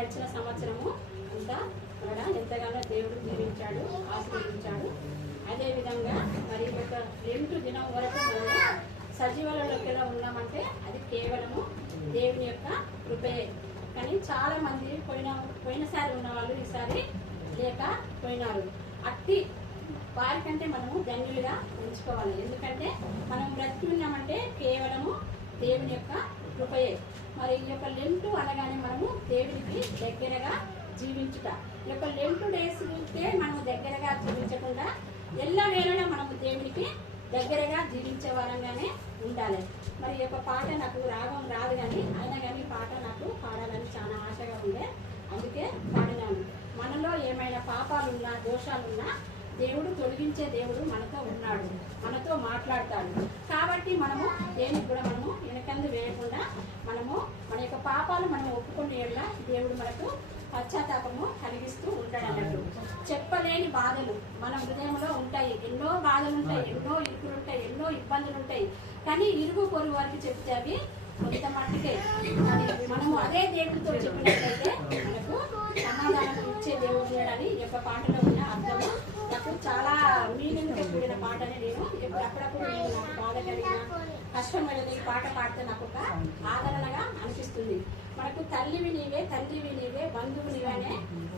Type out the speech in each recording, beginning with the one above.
గడిచిన సంవత్సరము అంతా కూడా ఎంతగానో దేవుడు దీవించాడు, ఆశీర్వదించాడు. అదేవిధంగా మరి ఒక 2 దినం వరకు మనము సజీవులలోకి ఎలా ఉన్నామంటే అది కేవలము దేవుని యొక్క కృపయే. కానీ చాలా మంది పోయినసారి ఉన్న వాళ్ళు ఈసారి లేకపోయినారు. అట్టి వారికంటే మనము ధన్యులుగా ఉంచుకోవాలి. ఎందుకంటే మనం బ్రతికి ఉన్నామంటే కేవలము దేవుని యొక్క కృపయే. మరి ఈ యొక్క లెంటు అనగానే మనము దేవునికి దగ్గరగా జీవించుట. ఈ యొక్క లెంటు డేస్కే మనము దగ్గరగా జీవించకుండా ఎల్లవేళలా మనము దేవునికి దగ్గరగా జీవించే వారంగానే ఉండాలి. మరి ఈ యొక్క పాట నాకు రాగం రాదు, కానీ అయినా కానీ పాట నాకు పాడాలని చాలా ఆశగా ఉండే, అందుకే పాడినాను. మనలో ఏమైనా పాపాలున్నా దోషాలున్నా దేవుడు తొలగించే దేవుడు మనతో ఉన్నాడు, మనతో మాట్లాడతాడు. కాబట్టి మనము దేనికి కూడా మనము వెనకందు వేయకుండా మనము మన యొక్క పాపాలు మనం ఒప్పుకునే ఎడల దేవుడు మనకు పశ్చాత్తాపము కలిగిస్తూ ఉంటాడు అన్నట్టు. చెప్పలేని బాధలు మన హృదయంలో ఉంటాయి, ఎన్నో బాధలు ఉంటాయి, ఎన్నో ఇరుకులు ఉంటాయి, ఎన్నో ఇబ్బందులు ఉంటాయి. కానీ ఇరుగు పొరుగు వారికి చెప్తే అవి కొంత మట్టుకే. మనము అదే దేవుడితో చెప్పినట్లయితే మనకు సమాధానం ఇచ్చే దేవుడు లేడని ఈ యొక్క పాటలో ఉన్న అర్థము నాకు చాలా మీనింగ్తో కూడిన పాటని నేను అప్పుడప్పుడు నేను నాకు బాధ కలిగిన కష్టం కలిగిన ఈ పాట పాడితే నాకు ఒక ఆదరణగా అనిపిస్తుంది. మనకు తల్లివి నీవే, తండ్రివి నీవే, బంధువు నీవే అనే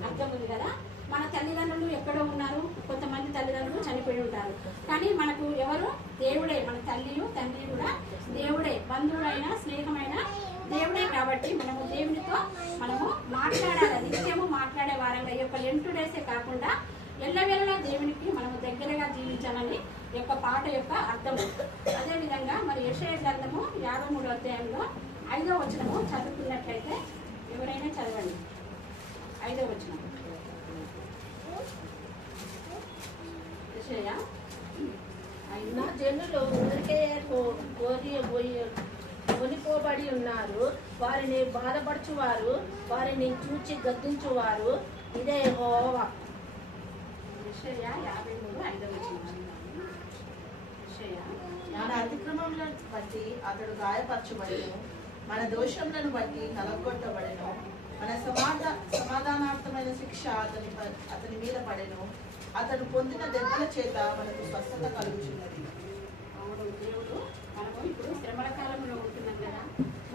అర్థం ఉంది కదా. మన తల్లిదండ్రులు ఎక్కడో ఉన్నారు, కొంతమంది తల్లిదండ్రులు చనిపోయి ఉంటారు. కానీ మనకు ఎవరు? దేవుడే. మన తల్లియు తండ్రి కూడా దేవుడే. బంధువుడైనా స్నేహమైన దేవుడే. కాబట్టి మనము దేవునితో మనము మాట్లాడాలి, నిత్యము మాట్లాడే వారంగా. ఈ యొక్క లెంటు డేసే కాకుండా ఎల్లవేళలా దేవునికి మనము దగ్గరగా జీవించాలని ఈ యొక్క పాట యొక్క అర్థము. అదేవిధంగా మరి యెషయా గ్రంథము 53వ అధ్యాయంలో 5వ వచనము చదువుకున్నట్లయితే ఎవరైనా చదవండి. 5వ వచనం. యెషయా నా జనులు ఊరికే కొనిపోబడి ఉన్నారు, వారిని బాధపరచువారు, వారిని చూచి గద్దించువారు ఇదే యెహోవా. యెషయా 53:5వ వచనం. మన అతిక్రమములను బట్టి అతడు గాయపరచబడెను, మన దోషములను బట్టి నలగొట్టబడెను, మన సమాధానార్థమైన శిక్ష అతని మీద పడెను, అతడు పొందిన దెబ్బల చేత మనకు స్వస్థత కలుగుచున్నది. అవును, దేవుడు మనము ఇప్పుడు శ్రమల కాలంలో ఉంటున్నాం కదా,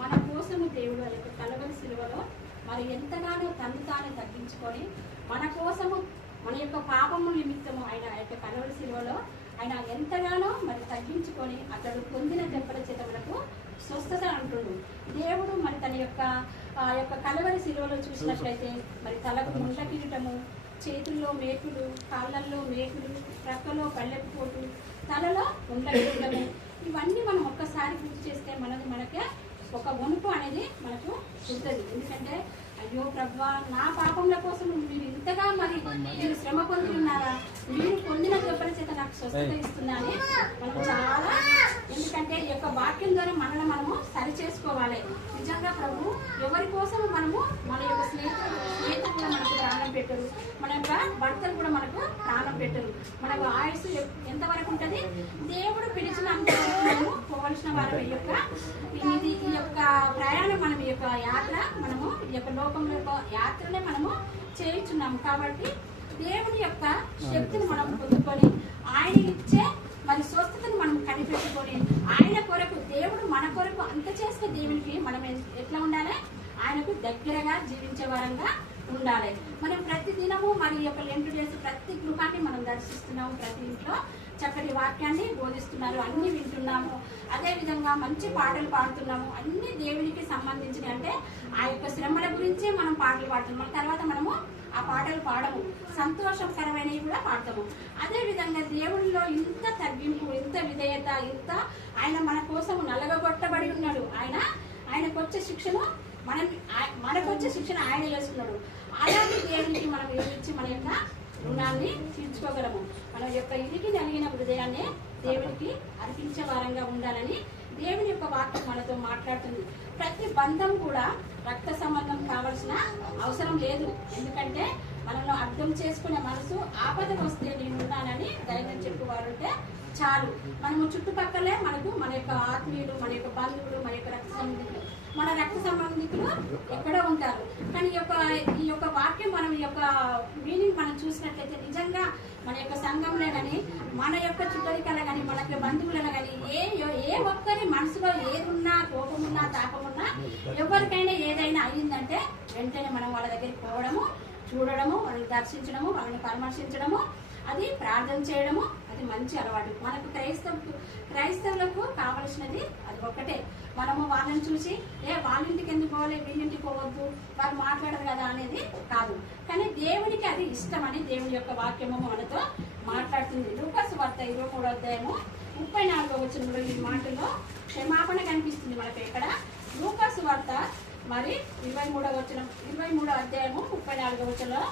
మన కోసము దేవుడు ఆ యొక్క కలవరి సిలువలో మరి ఎంతగానో తను తాను తగ్గించుకొని మన కోసము మన యొక్క పాపము నిమిత్తము ఆయన ఆ యొక్క కలవరి సిలువలో ఆయన ఎంతగానో మరి తగ్గించుకొని అతడు పొందిన దెబ్బల చేత మనకు స్వస్థత అంటుడు దేవుడు. మరి తన యొక్క ఆ యొక్క కలవరి సిలువలో చూసినట్లయితే మరి తలకు ముంట కిరీటము, చేతుల్లో మేకులు, కాళ్ళల్లో మేకులు, ప్రక్కలో పల్లెపు పోటు, తలలో ముంట కిరీటము, ఇవన్నీ మనం ఒక్కసారి గుర్తు చేస్తే మనకే ఒక వణుకు అనేది మనకు ఉంటుంది. ఎందుకంటే అయ్యో ప్రభువా, నా పాపముల కోసం మీరు ఇంతగా మరి మీరు శ్రమ పొంది ఉన్నారా, మీరు పొందిన దెబ్బల చేత నాకు స్వస్థత ఇస్తున్నారని మనకు చాలా. ఎందుకంటే ఈ యొక్క వాక్యం ద్వారా మనల్ని మనము సరి చేసుకోవాలి. నిజంగా ప్రభు ఎవరి కోసం మనము మన యొక్క స్నేహితులు కూడా మనకు ప్రాణం పెట్టరు, మన యొక్క భర్తలు కూడా మనకు ప్రాణం పెట్టరు. మనకు ఆయుస్సు ఎంతవరకు ఉంటుంది? దేవుడు పిలిచిన మనము పోవలసిన వారు. ఈ యొక్క ప్రయాణం మనం ఈ యొక్క యాత్ర మనము ఈ యొక్క లోకంలో యొక్క యాత్రనే మనము చేయించున్నాము. కాబట్టి దేవుని యొక్క శక్తిని మనం పొందుకొని ఆయన ఇచ్చే మరి స్వస్థతను మనం కనిపెట్టుకొని ఆయన కొరకు, దేవుడు మన కొరకు అంత చేసిన దేవునికి మనం ఎట్లా ఉండాలి? ఆయనకు దగ్గరగా జీవించే వారంగా ఉండాలి. మనం ప్రతి దినము మరి యొక్క లెంటు చేసి ప్రతి గృహాన్ని మనం దర్శిస్తున్నాము, ప్రతి ఇంట్లో చక్కటి వాక్యాన్ని బోధిస్తున్నారు, అన్ని వింటున్నాము. అదేవిధంగా మంచి పాటలు పాడుతున్నాము, అన్ని దేవునికి సంబంధించినవి. అంటే ఆ యొక్క శ్రమల గురించే మనం పాటలు పాడుతున్నాం. తర్వాత మనము ఆ పాటలు పాడము, సంతోషకరమైనవి కూడా పాడతాము. అదేవిధంగా దేవుడిలో ఇంత తగ్గింపు, ఇంత విధేయత, ఇంత ఆయన మన కోసం నలగగొట్టబడి ఉన్నాడు. ఆయనకు వచ్చే శిక్షను మనకు వచ్చే శిక్షణ ఆయన చేస్తున్నాడు. అలాంటి దేవునికి మనం ఏమిచ్చి మన యొక్క రుణాన్ని తీర్చుకోగలము. మన యొక్క ఇరికి కలిగిన హృదయాన్ని దేవునికి అర్పించే వారంగా ఉండాలని దేవుని యొక్క వాక్యం మనతో మాట్లాడుతుంది. ప్రతి బంధం కూడా రక్త సంబంధం కావాల్సిన అవసరం లేదు. ఎందుకంటే మనల్ని అర్థం చేసుకునే మనసు ఆపదకు వస్తే నేను ఉన్నానని ధైర్యం చెప్పువారుంటే చాలు. మనము చుట్టుపక్కలే మన యొక్క ఆత్మీయులు, మన యొక్క బంధువులు, మన యొక్క రక్త సంబంధికులు మన రక్త సంబంధికులు ఎక్కడో ఉంటారు. కానీ ఈ యొక్క వాక్యం మనం ఈ యొక్క మీనింగ్ మనం చూసినట్లయితే నిజంగా మన యొక్క సంఘంలో కానీ మన యొక్క చుట్టరికల కానీ మన యొక్క బంధువులను కానీ ఏ ఒక్కరి మనసులో ఏదున్నా కోపమున్నా తాపమున్నా ఎవరికైనా ఏదైనా అయ్యిందంటే వెంటనే మనం వాళ్ళ దగ్గరికి పోవడము, చూడడము, వాళ్ళని దర్శించడము, వాళ్ళని పరామర్శించడము, అది ప్రార్థన చేయడము, అది మంచి అలవాటు. మనకు క్రైస్తవులకు కావలసినది అది ఒక్కటే. మనము వాళ్ళని చూసి వాళ్ళ ఇంటికి ఎందుకు పోవాలి, వీళ్ళింటికి పోవద్దు, వాళ్ళు మాట్లాడరు కదా అనేది కాదు. కానీ దేవునికి అది ఇష్టమని దేవుని యొక్క వాక్యము మనతో మాట్లాడుతుంది. లూకాసు వార్త 23వ అధ్యాయము 34వ వచనంలో ఈ మాటల్లో క్షమాపణ కనిపిస్తుంది మనకు. ఇక్కడ లూకాసు వార్త మరి 23వ అధ్యాయము 34వ వచనంలో,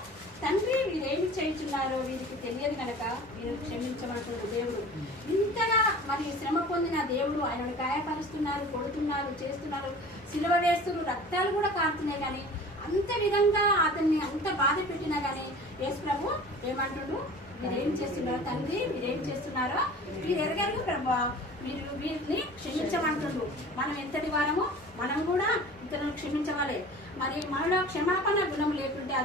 తండ్రి వీరేమి చేయుచున్నారో వీరికి తెలియదు కనుక మీరు క్షమించమంటున్నారు దేవుడు. ఇంతగా మరి శ్రమ పొందిన దేవుడు ఆయనను గాయపరుస్తున్నారు, కొడుతున్నారు, చేస్తున్నారు, సిలువ వేస్తున్నారు, రక్తాలు కూడా కారుతున్నాయి. కానీ అంత విధంగా అతన్ని అంత బాధ పెట్టినా కానీ యేసు ప్రభు ఏమంటుడు, మీరేం చేస్తున్నారో తండ్రి మీరేం చేస్తున్నారో మీరు ఎరగరు ప్రభు, మీరు వీరిని క్షమించమంటుండ్రు. మనం ఎంతటి వారము మనం కూడా ఇతరులను క్షమించవాలి. మరి మనలో క్షమాపణ గుణం లేకుంటే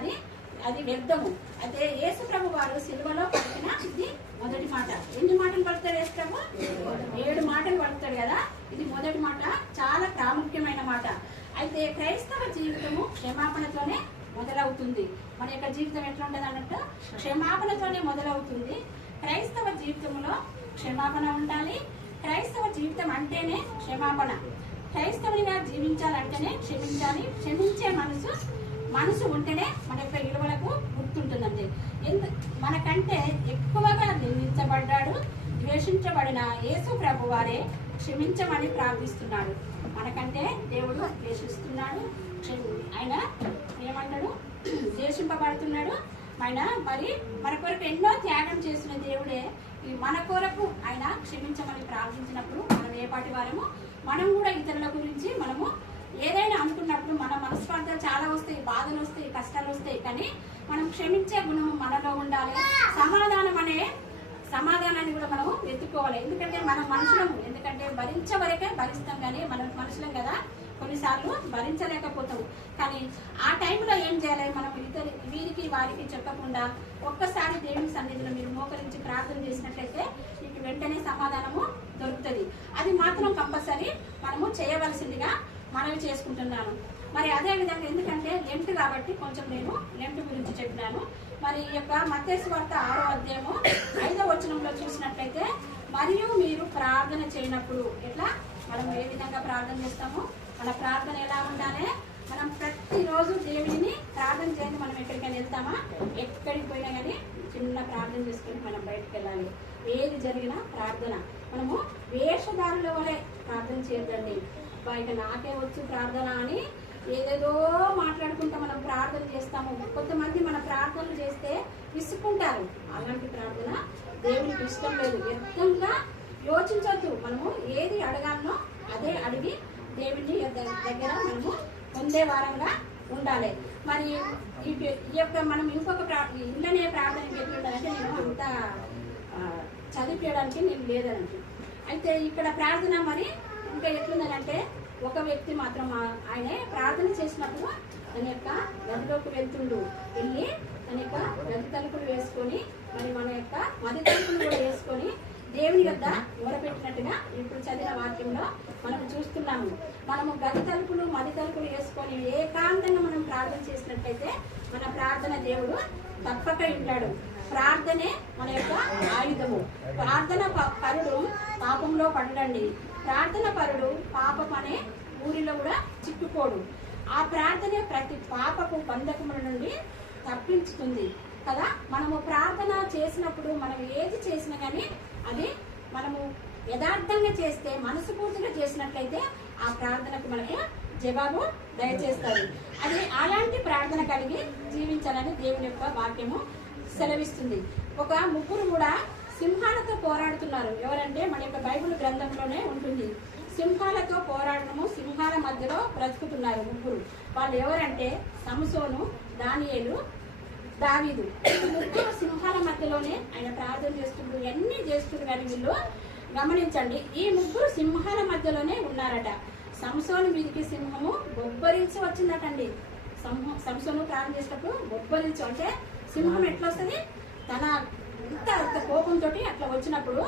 అది వ్యర్థము. అయితే యేసు ప్రభు వారు సిలువలో పలికిన ఇది మొదటి మాట. ఎన్ని మాటలు పలుకుతాడు యేసు ప్రభు? 7 మాటలు పలుకుతాడు కదా. ఇది మొదటి మాట, చాలా ప్రాముఖ్యమైన మాట. అయితే క్రైస్తవ జీవితము క్షమాపణతోనే మొదలవుతుంది. మన యొక్క జీవితం ఎట్లా ఉంటుంది అన్నట్టు క్షమాపణతోనే మొదలవుతుంది. క్రైస్తవ జీవితంలో క్షమాపణ ఉండాలి. క్రైస్తవ జీవితం అంటేనే క్షమాపణ. క్రైస్తవునిగా జీవించాలంటేనే క్షమించాలి. క్షమించే మనసు ఉంటేనే మన యొక్క విలువలకు గుర్తుంటుందండి. మనకంటే ఎక్కువగా నిందించబడ్డాడు, ద్వేషించబడిన యేసు ప్రభు వారే క్షమించమని ప్రార్థిస్తున్నాడు. మనకంటే దేవుడు ద్వేషిస్తున్నాడు, ఆయన ఏమంటాడు, ద్వేషింపబడుతున్నాడు. ఆయన మరి మన కొరకు ఎన్నో త్యాగం చేసిన దేవుడే మన కొరకు ఆయన క్షమించమని ప్రార్థించినప్పుడు మనం ఏ పాటి వారము మనం కూడా ఇతరుల గురించి మనము ఏదైనా అనుకున్నప్పుడు మన మనస్పర్ధలు చాలా వస్తాయి, బాధలు వస్తాయి, కష్టాలు వస్తాయి. కానీ మనం క్షమించే గుణం మనలో ఉండాలి. సమాధానాన్ని కూడా మనము వెతుక్కోవాలి. ఎందుకంటే మనం మనుషులము, ఎందుకంటే భరించే వరకే భరిస్తాం. కానీ మనం మనుషులం కదా, కొన్నిసార్లు భరించలేకపోతాం. కానీ ఆ టైంలో ఏం చేయాలి, మనం వీరికి వారికి చెప్పకుండా ఒక్కసారి దేవుని సన్నిధిలో మీరు మోకరించి ప్రార్థన చేసినట్లయితే మీకు వెంటనే సమాధానము దొరుకుతుంది. అది మాత్రం కంపల్సరీ మనము చేయవలసిందిగా మనవి చేసుకుంటున్నాను. మరి అదే విధంగా ఎందుకంటే లెంట్ కాబట్టి కొంచెం నేను లెంట్ గురించి చెప్పినాను. మరి ఈ యొక్క మత్తయి సువార్త 6వ అధ్యాయము 5వ వచనంలో చూసినట్లయితే, మరియు మీరు ప్రార్థన చేయనప్పుడు ఎట్లా మనం ఏ విధంగా ప్రార్థన చేస్తామో మన ప్రార్థన ఎలా ఉండాలి. మనం ప్రతిరోజు దేవుడిని ప్రార్థన చేయండి. మనం ఎక్కడికైనా వెళ్తామా, ఎక్కడికి పోయినా కానీ చిన్న ప్రార్థన చేసుకొని మనం బయటకు వెళ్ళాలి. ఏది జరిగినా ప్రార్థన. మనము వేషధారుల వలె ప్రార్థన చేయొద్దండి. ఇక నాకే వచ్చు ప్రార్థన అని ఏదేదో మాట్లాడుకుంటా మనం ప్రార్థన చేస్తాము. కొంతమంది మన ప్రార్థనలు చేస్తే విసుక్కుంటారు. అలాంటి ప్రార్థన దేవునికి ఇష్టం లేదు. వ్యర్థంగా యోచించొద్దు. మనము ఏది అడగాలనో అదే అడిగి దేవుని దగ్గర మనము పొందే వారంగా ఉండాలి. మరి ఈ యొక్క మనం ఇంకొక ఇళ్ళనే ప్రార్థన ఎట్లుండాలంటే నేను అంత చదివించడానికి నేను లేదనంటే, అయితే ఇక్కడ ప్రార్థన మరి ఇంకా ఎట్లుందనంటే, ఒక వ్యక్తి మాత్రం ఆయనే ప్రార్థన చేసినప్పుడు తన యొక్క గదిలోకి వెళ్ళి తన యొక్క గది తలుపులు వేసుకొని మరి మన యొక్క మది తలుపులు కూడా వేసుకొని దేవుని వద్ద మొరపెట్టినట్టుగా ఇప్పుడు చదివిన వాక్యంలో మనం చూస్తున్నాము. మనము గది తలుపులు మది తలుపులు వేసుకొని ఏకాంతంగా మనం ప్రార్థన చేసినట్లయితే మన ప్రార్థన దేవుడు తప్పక వింటాడు. ప్రార్థనే మన యొక్క ఆయుధము. ప్రార్థన పరుడు పాపంలో పడడండి. ప్రార్థన పరుడు పాపం అనే ఊరిలో కూడా చిక్కుకోడు. ఆ ప్రార్థనే ప్రతి పాపపు బంధకముల నుండి తప్పించుతుంది కదా. మనము ప్రార్థన చేసినప్పుడు మనం ఏది చేసినా కానీ అది మనము యథార్థంగా చేస్తే, మనస్ఫూర్తిగా చేసినట్లయితే ఆ ప్రార్థనకు మనకు జవాబు దయచేస్తారు. అది అలాంటి ప్రార్థన కలిగి జీవించాలని దేవుని యొక్క వాక్యము సెలవిస్తుంది. ఒక ముగ్గురు కూడా సింహాలతో పోరాడుతున్నారు. ఎవరంటే మన యొక్క బైబిల్ గ్రంథంలోనే ఉంటుంది. సింహాలతో పోరాడము, సింహాల మధ్యలో బ్రతుకుతున్నారు ముగ్గురు. వాళ్ళు ఎవరంటే సంసోను, దానియేలు, దావీదు. ముగ్గురు సింహాల మధ్యలోనే ఆయన ప్రార్థన చేస్తున్నారు, ఎన్ని చేస్తున్నారు. కానీ వీళ్ళు గమనించండి, ఈ ముగ్గురు సింహాల మధ్యలోనే ఉన్నారట. సంసోను మీదికి సింహము బొబ్బరించి వచ్చిందటండి. సంసోను ప్రారంభం చేసేటప్పుడు బొబ్బరించి అంటే సింహం ఎట్లా వస్తుంది, తన అంత కోపంతో అట్లా వచ్చినప్పుడు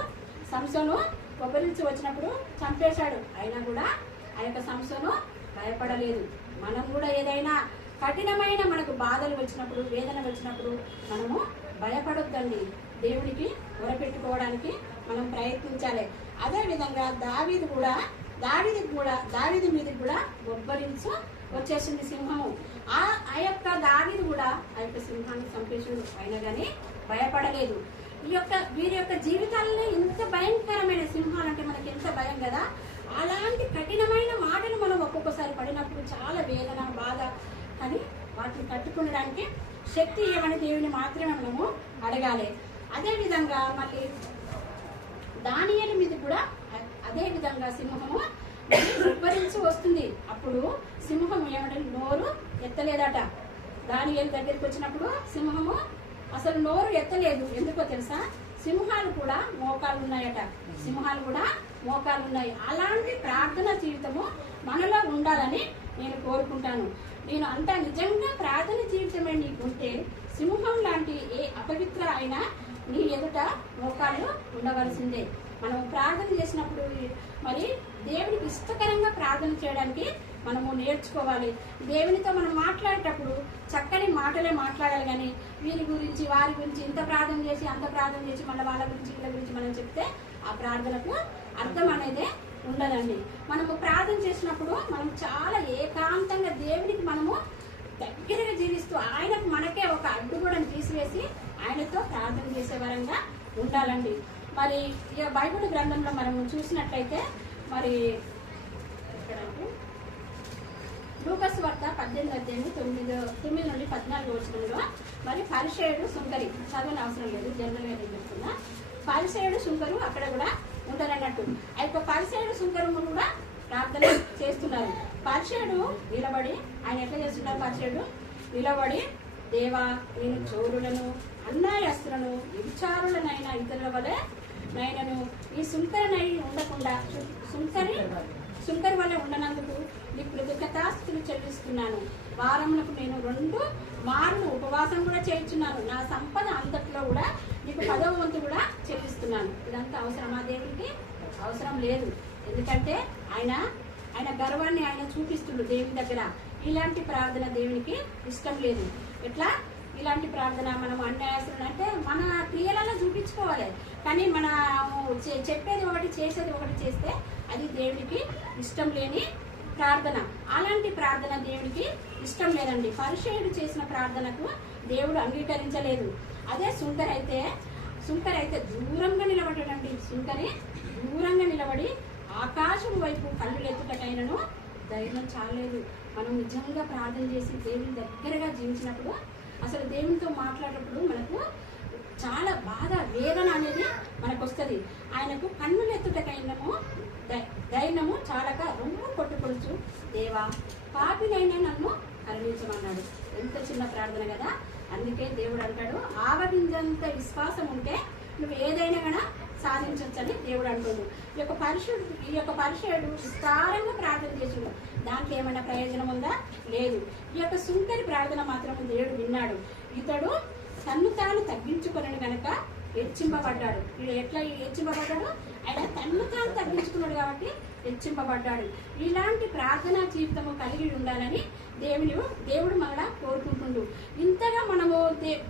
సంసోను బొబ్బరించి వచ్చినప్పుడు చంపేశాడు. అయినా కూడా ఆ యొక్క సంసోను భయపడలేదు. మనం కూడా ఏదైనా కఠినమైన మనకు బాధలు వచ్చినప్పుడు, వేదన వచ్చినప్పుడు మనము భయపడొద్దండి. దేవునికి మొరపెట్టుకోవడానికి మనం ప్రయత్నించాలి. అదేవిధంగా దావీదు మీదకి కూడా బొబ్బరించు వచ్చేసింది సింహము. ఆ యొక్క దావీదు కూడా ఆ యొక్క సింహాన్ని చంపేసిండు. అయినా కానీ భయపడలేదు. వీరి యొక్క జీవితాల్లో ఇంత భయంకరమైన సింహాలు అంటే మనకి ఎంత భయం కదా. అలాంటి కఠినమైన మాటలు మనం ఒక్కొక్కసారి పడినప్పుడు చాలా వేదన, బాధ, కానీ వాటిని తట్టుకునడానికి శక్తి ఇవ్వని దేవుని మాత్రమే మనము అడగాలి. అదేవిధంగా మళ్ళీ దానియేలు మీద కూడా అదే విధంగా సింహము ఉబ్బరించి వస్తుంది. అప్పుడు సింహం ఏమంటే నోరు ఎత్తలేదట. దానియేలు దగ్గరికి వచ్చినప్పుడు సింహము అసలు నోరు ఎత్తలేదు. ఎందుకో తెలుసా? సింహాలు కూడా మోకాలు ఉన్నాయట. అలాంటి ప్రార్థన జీవితము మనలో ఉండాలని నేను కోరుకుంటాను. నేను అంతా నిజంగా ప్రార్థన జీవితమే నీకుంటే సింహం లాంటి ఏ అపవిత్ర అయినా నీ ఎదుట మోకాళ్ళు ఉండవలసిందే. మనం ప్రార్థన చేసినప్పుడు మరి దేవునికి ఇష్టకరంగా ప్రార్థన చేయడానికి మనము నేర్చుకోవాలి. దేవునితో మనం మాట్లాడేటప్పుడు చక్కని మాటలే మాట్లాడాలి. కానీ వీరి గురించి వారి గురించి ఇంత ప్రార్థన చేసి అంత ప్రార్థన చేసి మళ్ళీ వాళ్ళ గురించి వీళ్ళ గురించి మనం చెప్తే ఆ ప్రార్థనకు అర్థం అనేది ఉండదండి. మనము ప్రార్థన చేసినప్పుడు మనం చాలా ఏకాంతంగా దేవునికి మనము దగ్గరగా జీవిస్తూ ఆయనకు మనకే ఒక అడ్డుగోడను తీసివేసి ఆయనతో ప్రార్థన చేసే వరంగా ఉండాలండి. మరి ఈ బైబిల్ గ్రంథంలో మనం చూసినట్లయితే మరి ఎక్కడంటే లూకాసు వార్త 18:9 నుండి 14 వచనంలో మరి పరిసయ్యుడు సుంకరి, చదవని అవసరం లేదు, జనరల్గా నేను చెప్తున్నా. పరిసయ్యుడు సుంకరు అక్కడ కూడా ఉంటారన్నట్టు. ఆ యొక్క పరిసయ్యుడు సుంకరు కూడా ప్రార్థన చేస్తున్నారు. పరిసయ్యుడు నిలబడి ఆయన ఎట్లా చేస్తున్నారు? పరిసయ్యుడు నిలబడి, దేవా నేను చోరులను, అన్యాయస్తులను, విచారులనైనా ఇతరుల వలె నైనను ఈ సుంకరనై ఉండకుండా సుంకరి వల్ల ఉండనందుకు నీకు కృతజ్ఞతాస్తులు చెల్లిస్తున్నాను. వారములకు నేను 2 మార్లు ఉపవాసం కూడా చేయించున్నాను. నా సంపద అంతట్లో కూడా నీకు 10వ వంతు కూడా చెల్లిస్తున్నాను. ఇదంతా అవసరమా? దేవునికి అవసరం లేదు. ఎందుకంటే ఆయన గర్వాన్ని ఆయన చూపిస్తుండు దేవుని దగ్గర. ఇలాంటి ప్రార్థన దేవునికి ఇష్టం లేదు. ఎట్లా ఇలాంటి ప్రార్థన మనం అన్యాయస్తులు అంటే మన క్రియలలో చూపించుకోవాలి. కానీ మన చెప్పేది ఒకటి చేసేది ఒకటి చేస్తే అది దేవునికి ఇష్టం లేని ప్రార్థన. అలాంటి ప్రార్థన దేవునికి ఇష్టం లేదండి. పరిసయ్యుడు చేసిన ప్రార్థనకు దేవుడు అంగీకరించలేదు. అదే సుంకరి అయితే దూరంగా నిలబడ్డాడండి. సుంకరి దూరంగా నిలబడి ఆకాశం వైపు కళ్ళు ఎత్తుటకైనను ధైర్యం చాలేదు. మనం నిజంగా ప్రార్థన చేసి దేవుని దగ్గరగా జీవించినప్పుడు, అసలు దేవునితో మాట్లాడేటప్పుడు మనకు చాలా బాధ, వేదన అనేది మనకు వస్తుంది. ఆయనకు కన్నులు ఎత్తుటకైనము ధైర్యము చాలక రొమ్ము కొట్టుకొచ్చు, దేవా పాపినైనా నన్ను కరుణించమన్నాడు. ఎంత చిన్న ప్రార్థన కదా. అందుకే దేవుడు అంటాడు, ఆవరించేంత విశ్వాసం ఉంటే నువ్వు ఏదైనా కూడా సాధించవచ్చని దేవుడు అంటాడు. ఈ యొక్క పరిసయ్యుడు విస్తారంగా ప్రార్థన చేసిండు. దాంట్లో ఏమైనా ప్రయోజనం ఉందా? లేదు. ఈ యొక్క సుంకరి ప్రార్థన మాత్రం దేవుడు విన్నాడు. ఇతడు తన్ను తాను తగ్గించుకున్నాడు కనుక హెచ్చింపబడ్డాడు. వీడు ఎట్లా హెచ్చింపబడ్డాడు? ఆయన తన్ను తాను తగ్గించుకున్నాడు కాబట్టి హెచ్చింపబడ్డాడు. ఇలాంటి ప్రార్థనా జీవితము కలిగి ఉండాలని దేవుడు మనలా కోరుకుంటుండు. ఇంతగా మనము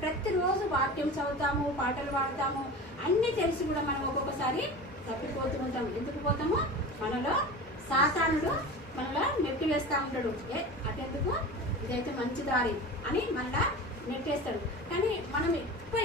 ప్రతిరోజు వాక్యం చదువుతాము, పాటలు పాడతాము, అన్నీ తెలిసి కూడా మనం ఒక్కొక్కసారి తప్పిపోతూ ఉంటాం. ఎందుకు పోతాము? మనలో సాతానుడు మనలో నెట్టి వేస్తూ ఉంటాడు. అటెందుకు, ఇదైతే మంచి దారి అని మనలా నెట్టేస్తాడు. కానీ మనం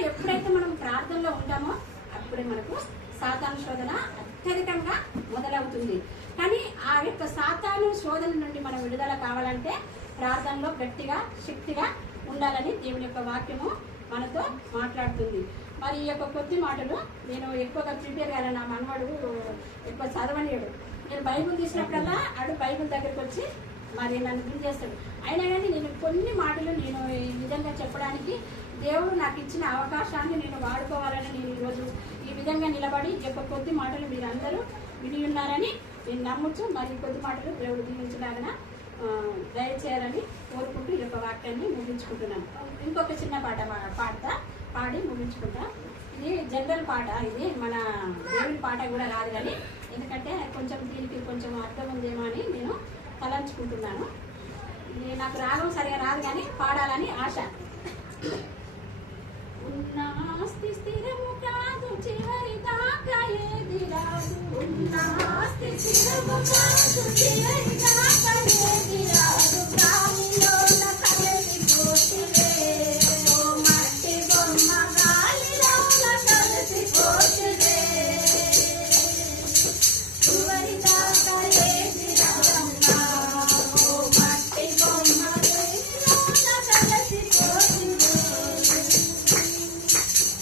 ఎప్పుడైతే మనం ప్రార్థనలో ఉంటామో అప్పుడే మనకు సాతాను శోధన అత్యధికంగా మొదలవుతుంది. కానీ ఆ యొక్క సాతాను శోధన నుండి మనం విడుదల కావాలంటే ప్రార్థనలో గట్టిగా శక్తిగా ఉండాలని దేవుని యొక్క వాక్యము మనతో మాట్లాడుతుంది. మరి ఈ యొక్క కొద్ది మాటలు నేను ఎక్కువగా ప్రిపేర్ కాలే. నా మనవాడు ఎక్కువ చదవలేడు. నేను బైబుల్ తీసినప్పుడల్లా ఆడు బైబుల్ దగ్గరికి వచ్చి మరి నన్ను బిల్ చేస్తాడు. అయినా కానీ నేను కొన్ని మాటలు నేను ఈ విధంగా చెప్పడానికి దేవుడు నాకు ఇచ్చిన అవకాశాన్ని నేను వాడుకోవాలని నేను ఈరోజు ఈ విధంగా నిలబడి ఈ యొక్క కొద్ది మాటలు మీరు అందరూ విని ఉన్నారని నేను నమ్మొచ్చు. మరి కొద్ది మాటలు దేవుడు దీవించలాగా దయచేయాలని కోరుకుంటూ ఈ యొక్క వాక్యాన్ని ముగించుకుంటున్నాను. ఇంకొక చిన్న పాట పాడి ముగించుకుంటా. ఇది జనరల్ పాట, ఇది మన దేవుని పాట కూడా రాదు కానీ ఎందుకంటే కొంచెం దీనికి కొంచెం అర్థం ఉందేమో అని నేను తలంచుకుంటున్నాను. ఇది నాకు రాగం సరిగా రాదు కానీ పాడాలని ఆశ. ఉన్న ఆస్తి స్థిరము కాదు, చివరి దాకా ఏది రాదు. ఉన్న ఆస్తి స్థిరము కాదు, చివరి దాకా ఏది రాదు. గాలిలోన కలిసిపోతులే, ఓ మట్టి బొమ్మ గాలిలోన కలిసిపోతులే. చివరి దాకా ఏది రాదమ్మా, ఓ మట్టి బొమ్మ గాలిలోన కలిసిపోతులే.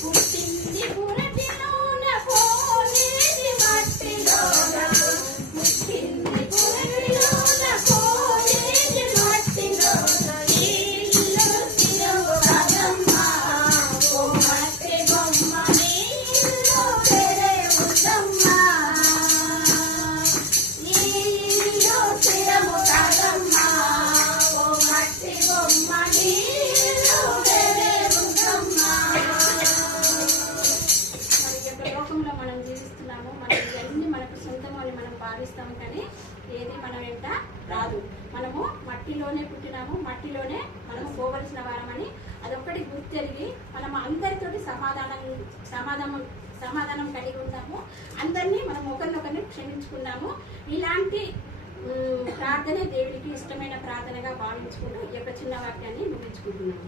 పుట్టింది పురటిలోన పోయేది మట్టిలోన, పుట్టింది పురటిలోన పోయేది మట్టిలోన. నీళ్ళు స్థిరము కాదమ్మా, ఓ మట్టి బొమ్మ నీళ్ళు వేరే ఉందమ్మా. నీళ్ళు స్థిరము కాదమ్మా, ఓ మట్టి బొమ్మ నీళ్ళు వేరే ఉందమ్మా. మరి ఈ యొక్క లోకంలో మనం జీవిస్తున్నాము, మనకి ఇవన్నీ మనకు సొంతం అని మనం భావిస్తాము కానీ ఏది మన వెంట రాదు. మనము మట్టిలోనే పుట్టినాము, మట్టిలోనే మనము పోవలసిన వారమని అదొక్కటి గుర్తెరిగి మనం అందరితోటి సమాధానం కలిగి ఉంటాము. అందరినీ మనం ఒకరినొకరిని క్షమించుకున్నాము. ఇలాంటి ప్రార్థనే దేవుడికి ఇష్టమైన ప్రార్థనగా భావించుకుంటూ ఈ యొక్క చిన్న వాక్యాన్ని ముగించుకుంటున్నాము.